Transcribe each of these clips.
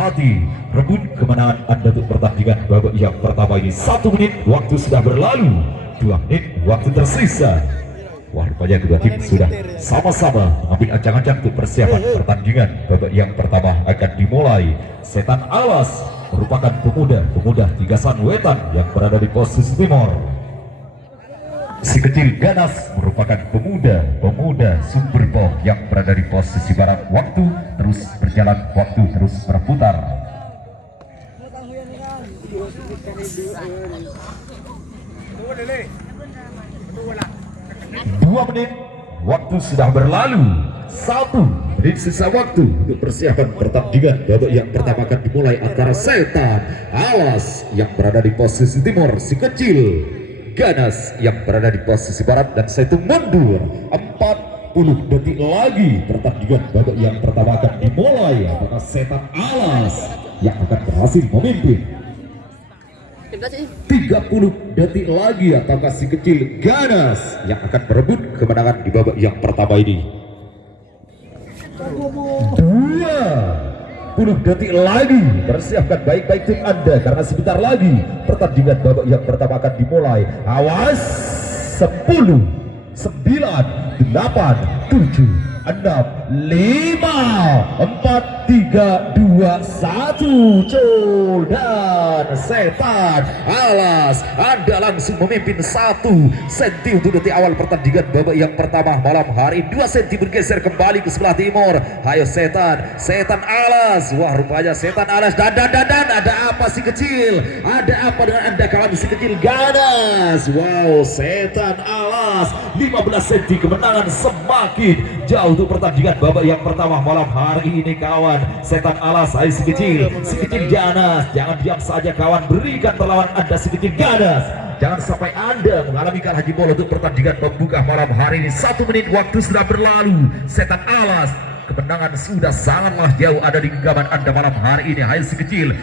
hati, rebut kemenangan Anda untuk pertandingan babak yang pertama ini. 1 menit waktu sudah berlalu, 2 menit waktu tersisa. Wah, rupanya kedua tim sudah sama-sama mengambil ancang-ancang untuk persiapan pertandingan babak yang pertama akan dimulai. Setan Alas merupakan pemuda Tigasan Wetan yang berada di posisi timur. Si kecil Ganas merupakan pemuda Sumberpo yang berada di posisi barat. Waktu terus berjalan, waktu terus berputar. 2 menit waktu sudah berlalu, 1 menit sisa waktu untuk persiapan pertandingan babak yang pertama akan dimulai antara Setan Alas yang berada di posisi timur, si kecil Ganas yang berada di posisi barat, dan saya itu mundur. 40 detik lagi pertandingan babak yang pertama akan dimulai antara Setan Alas yang akan berhasil memimpin. 30 detik lagi ataukah si kecil Ganas yang akan berebut kemenangan di babak yang pertama ini. 20 detik lagi, persiapkan baik-baik tim Anda karena sebentar lagi pertandingan babak yang pertama akan dimulai. Awas, 10 9 8 7 6 5 4 3 2 1. Col dan Setan Alas Anda langsung memimpin 1 senti untuk detik awal pertandingan babak yang pertama malam hari. 2 senti bergeser kembali ke sebelah timur. Ayo Setan Alas. Wah, rupanya Setan Alas dan ada apa si kecil? Ada apa dengan Anda kawan si kecil Ganas? Wow, Setan Alas 15 senti kemenangan, semakin jauh untuk pertandingan babak yang pertama malam hari ini kawan. Setan Alas, ayo si kecil Ganas, jangan diam saja kawan, berikan perlawan Anda si kecil Ganas. Jangan sampai Anda mengalami kalah jebol untuk pertandingan pembuka malam hari ini. 1 menit waktu sudah berlalu. Setan Alas, kemenangan sudah sangatlah jauh ada di genggaman Anda malam hari ini. Ayo si kecil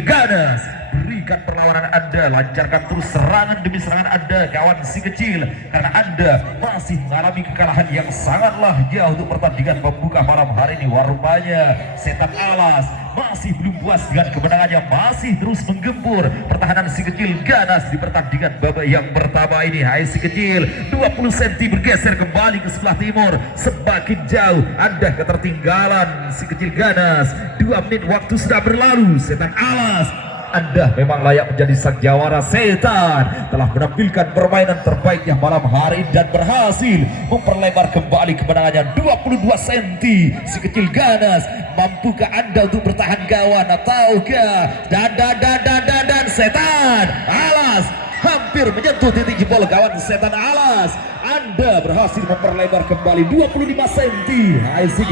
Ganas, berikan perlawanan Anda, lancarkan terus serangan demi serangan Anda kawan si kecil, karena Anda masih mengalami kekalahan yang sangatlah jauh untuk pertandingan pembuka malam hari ini. Rupanya Setan Alas masih belum puas dengan kemenangannya, masih terus menggempur pertahanan si kecil Ganas di pertandingan babak yang pertama ini. Hai si kecil, 20 cm bergeser kembali ke sebelah timur, semakin jauh Anda ketertinggalan si kecil Ganas. 2 menit waktu sudah berlalu. Setan Alas, Anda memang layak menjadi sang jawara. Setan telah menampilkan permainan terbaiknya malam hari dan berhasil memperlebar kembali kemenangannya 22 cm. Si kecil Ganas, mampukah Anda untuk bertahan kawan ataukah? Dan Setan Alas hampir menyentuh titik jebol kawan. Setan Alas, Anda berhasil memperlebar kembali 25 cm. Hai si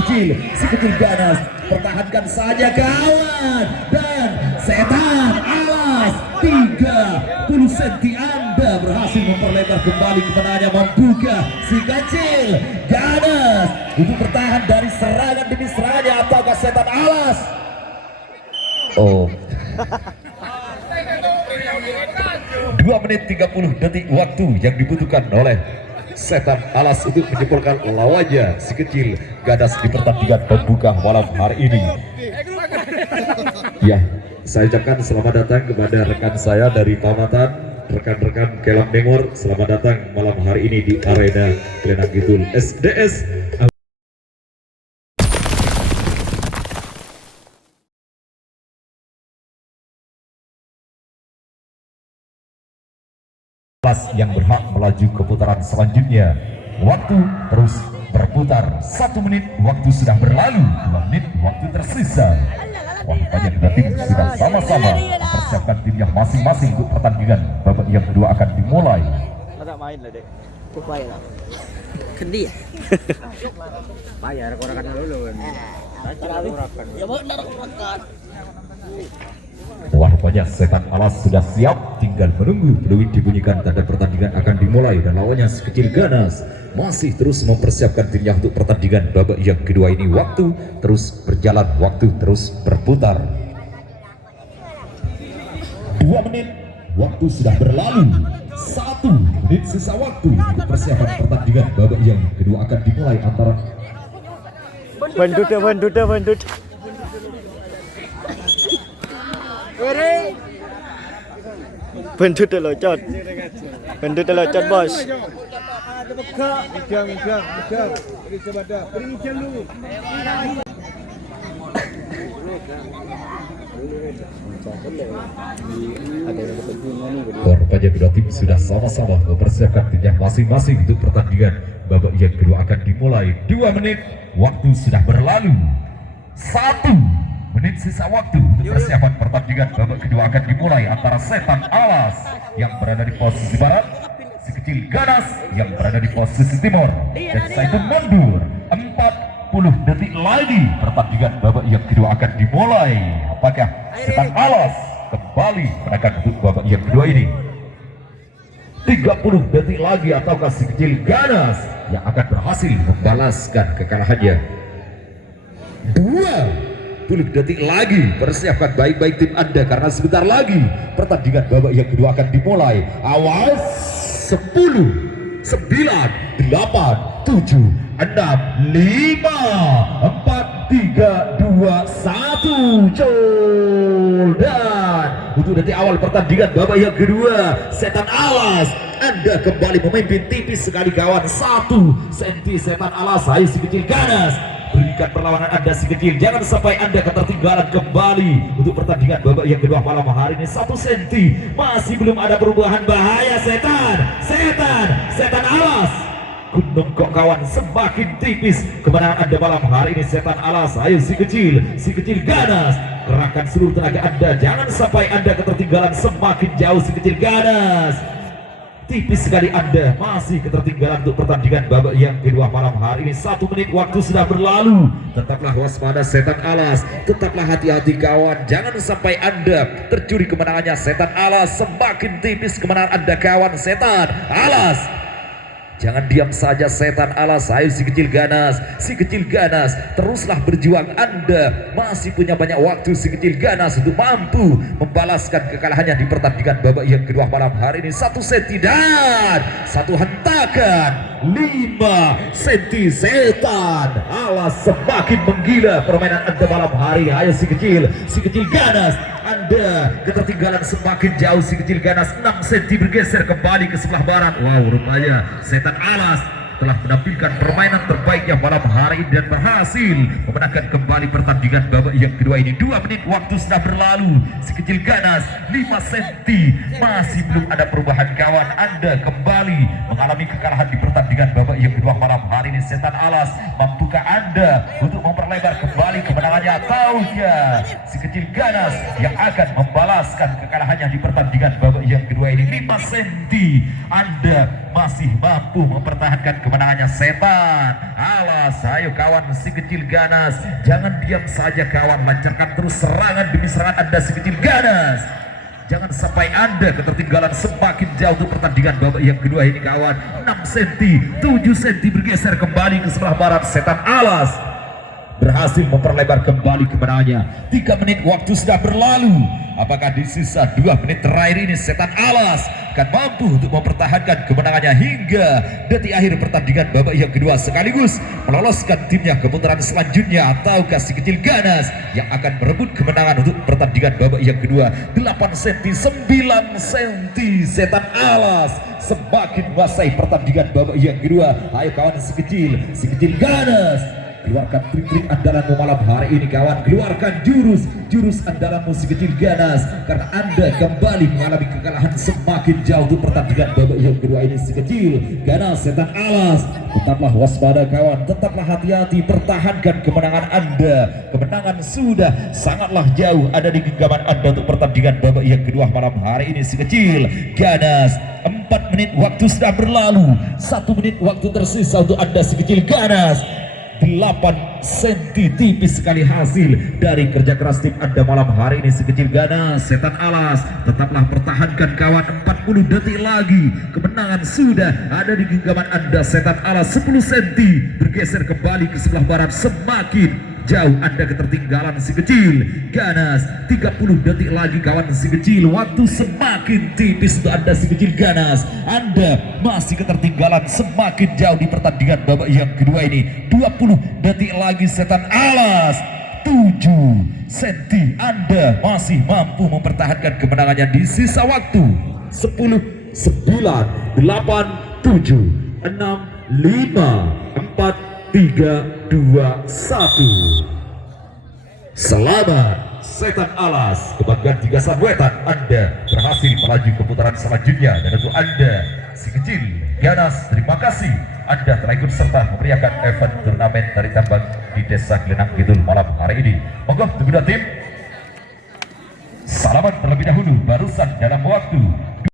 kecil Ganas, pertahankan saja kawan. Dan Setan Alas 30 cm Anda berhasil memperlebar kembali kemenangannya. Mampukah si kecil Ganas untuk bertahan dari serangan demi serangannya ataukah Setan Alas? Oh. 2 menit 30 detik waktu yang dibutuhkan oleh Setan Alas untuk menjebolkan lawannya si kecil Ganas di pertandingan pembuka malam hari ini. Ya, saya ucapkan selamat datang kepada rekan saya dari Pamatan, rekan-rekan Kelam Bengor. Selamat datang malam hari ini di arena Klenang Kidul SDS. Yang berhak melaju ke putaran selanjutnya. Waktu terus berputar. 1 menit waktu sudah berlalu, 2 menit waktu tersisa. Wah, banyak dua tim sudah sama-sama mempersiapkan timnya masing-masing untuk pertandingan babak yang kedua akan dimulai. Ada main lah dek. Bayar lah. Kendi ya? Bayar korakan dulu kan. Ya benar korakan. Wah, rupanya Setan Alas sudah siap, tinggal menunggu peluit dibunyikan tanda pertandingan akan dimulai, dan lawannya sekecil Ganas masih terus mempersiapkan timnya untuk pertandingan babak yang kedua ini. Waktu terus berjalan, waktu terus berputar. 2 menit waktu sudah berlalu, 1 menit sisa waktu untuk persiapan pertandingan babak yang kedua akan dimulai antara bandut. Bentut telocot. Bentut telocot, Bos. Bincang. Beri sebadah. Beri bincang dulu. Rupanya kedua tim sudah sama-sama mempersiapkan timnya masing-masing untuk pertandingan babak yang kedua akan dimulai. 2 menit waktu sudah berlalu. 1 menit sisa waktu untuk persiapan pertandingan babak kedua akan dimulai antara Setan Alas yang berada di posisi barat, si kecil Ganas yang berada di posisi timur, dan Saiful mundur. 40 detik lagi pertandingan babak yang kedua akan dimulai. Apakah Setan Alas kembali menangkan untuk babak yang kedua ini? 30 detik lagi ataukah si kecil Ganas yang akan berhasil membalaskan kekalahannya? 20 detik lagi, persiapkan baik-baik tim Anda karena sebentar lagi pertandingan babak yang kedua akan dimulai. Awas, 10 9 8 7 6 5 4 3 2 1 Col. Dan untuk detik awal pertandingan babak yang kedua, Setan Alas Anda kembali memimpin tipis sekali kawan. 1 senti Setan Alas. Ayo si kecil Ganas, berikan perlawanan Anda si kecil, jangan sampai Anda ketertinggalan kembali untuk pertandingan babak yang kedua malam hari ini. 1 senti, masih belum ada perubahan. Bahaya Setan Alas. Gunung kok kawan, semakin tipis kemenangan Anda malam hari ini Setan Alas. Ayo si kecil Ganas, kerahkan seluruh tenaga Anda, jangan sampai Anda ketertinggalan semakin jauh si kecil Ganas. Tipis sekali Anda masih ketertinggalan untuk pertandingan babak yang kedua malam hari ini. 1 menit waktu sudah berlalu. Tetaplah waspada Setan Alas, tetaplah hati-hati kawan, jangan sampai Anda tercuri kemenangannya Setan Alas. Semakin tipis kemenangan Anda kawan. Setan Alas, jangan diam saja Setan Alas. Ayo si kecil Ganas, teruslah berjuang. Anda masih punya banyak waktu si kecil Ganas untuk mampu membalaskan kekalahannya di pertandingan babak yang kedua malam hari ini. 1 senti dan 1 hentakan. 5 senti Setan Alas semakin menggila permainan Anda malam hari. Ayo si kecil Ganas, Anda ketertinggalan semakin jauh si kecil Ganas. 6 senti bergeser kembali ke sebelah barat. Wow, rupanya Setan Alas telah menampilkan permainan terbaiknya malam hari ini dan berhasil memenangkan kembali pertandingan babak yang kedua ini. 2 menit waktu sudah berlalu. Si kecil Ganas 5 senti, masih belum ada perubahan kawan. Anda kembali mengalami kekalahan di pertandingan babak yang kedua malam hari ini. Setan Alas, mampukah Anda untuk memperlebar kembali kemenangannya atau ya si kecil Ganas yang akan membalaskan kekalahannya di pertandingan babak yang kedua ini? 5 senti, Anda masih mampu mempertahankan kemenangannya Setan Alas. Ayo kawan si kecil Ganas, jangan diam saja kawan, lancarkan terus serangan demi serangan Anda si kecil Ganas. Jangan sampai Anda ketertinggalan semakin jauh untuk pertandingan babak yang kedua ini kawan. 6 senti, 7 senti bergeser kembali ke sebelah barat. Setan Alas berhasil memperlebar kembali kemenangannya. 3 menit waktu sudah berlalu. Apakah di sisa 2 menit terakhir ini Setan Alas akan mampu untuk mempertahankan kemenangannya hingga detik akhir pertandingan babak yang kedua sekaligus meloloskan timnya ke putaran selanjutnya, ataukah si kecil Ganas yang akan merebut kemenangan untuk pertandingan babak yang kedua? 8 senti, 9 senti Setan Alas semakin menguasai pertandingan babak yang kedua. Ayo kawan si kecil Ganas, keluarkan trik-trik andalanmu malam hari ini kawan. Keluarkan jurus andalanmu si kecil Ganas, karena Anda kembali mengalami kekalahan semakin jauh untuk pertandingan babak yang kedua ini. Si kecil Ganas, Setan Alas, tetaplah waspada kawan, tetaplah hati-hati, pertahankan kemenangan Anda. Kemenangan sudah sangatlah jauh ada di genggaman Anda untuk pertandingan babak yang kedua malam hari ini. Si kecil Ganas, 4 menit waktu sudah berlalu. 1 menit waktu tersisa untuk Anda si kecil Ganas. 8 senti, tipis sekali hasil dari kerja keras tim Anda malam hari ini. Si kecil Ganas, Setan Alas, tetaplah pertahankan kawan. 40 detik lagi kemenangan sudah ada di genggaman Anda. Setan Alas 10 senti bergeser kembali ke sebelah barat, semakin jauh Anda ketertinggalan si kecil Ganas. 30 detik lagi kawan si kecil, waktu semakin tipis untuk Anda si kecil Ganas. Anda masih ketertinggalan semakin jauh di pertandingan babak yang kedua ini. 20 detik lagi Setan Alas, cm. Anda masih mampu mempertahankan kemenangannya di sisa waktu 10, 9, 8, 7, 6, 5, 4, 3, 2, 1. Selamat Setan Alas, kebanggaan Tigasan Wetan. Anda berhasil melaju ke putaran selanjutnya. Dan untuk Anda si kecil Ganas, terima kasih Anda telah ikut serta memeriahkan event turnamen tari tambang di Desa Gelenang Kidul malam hari ini. Monggo kedua tim salaman terlebih dahulu barusan dalam waktu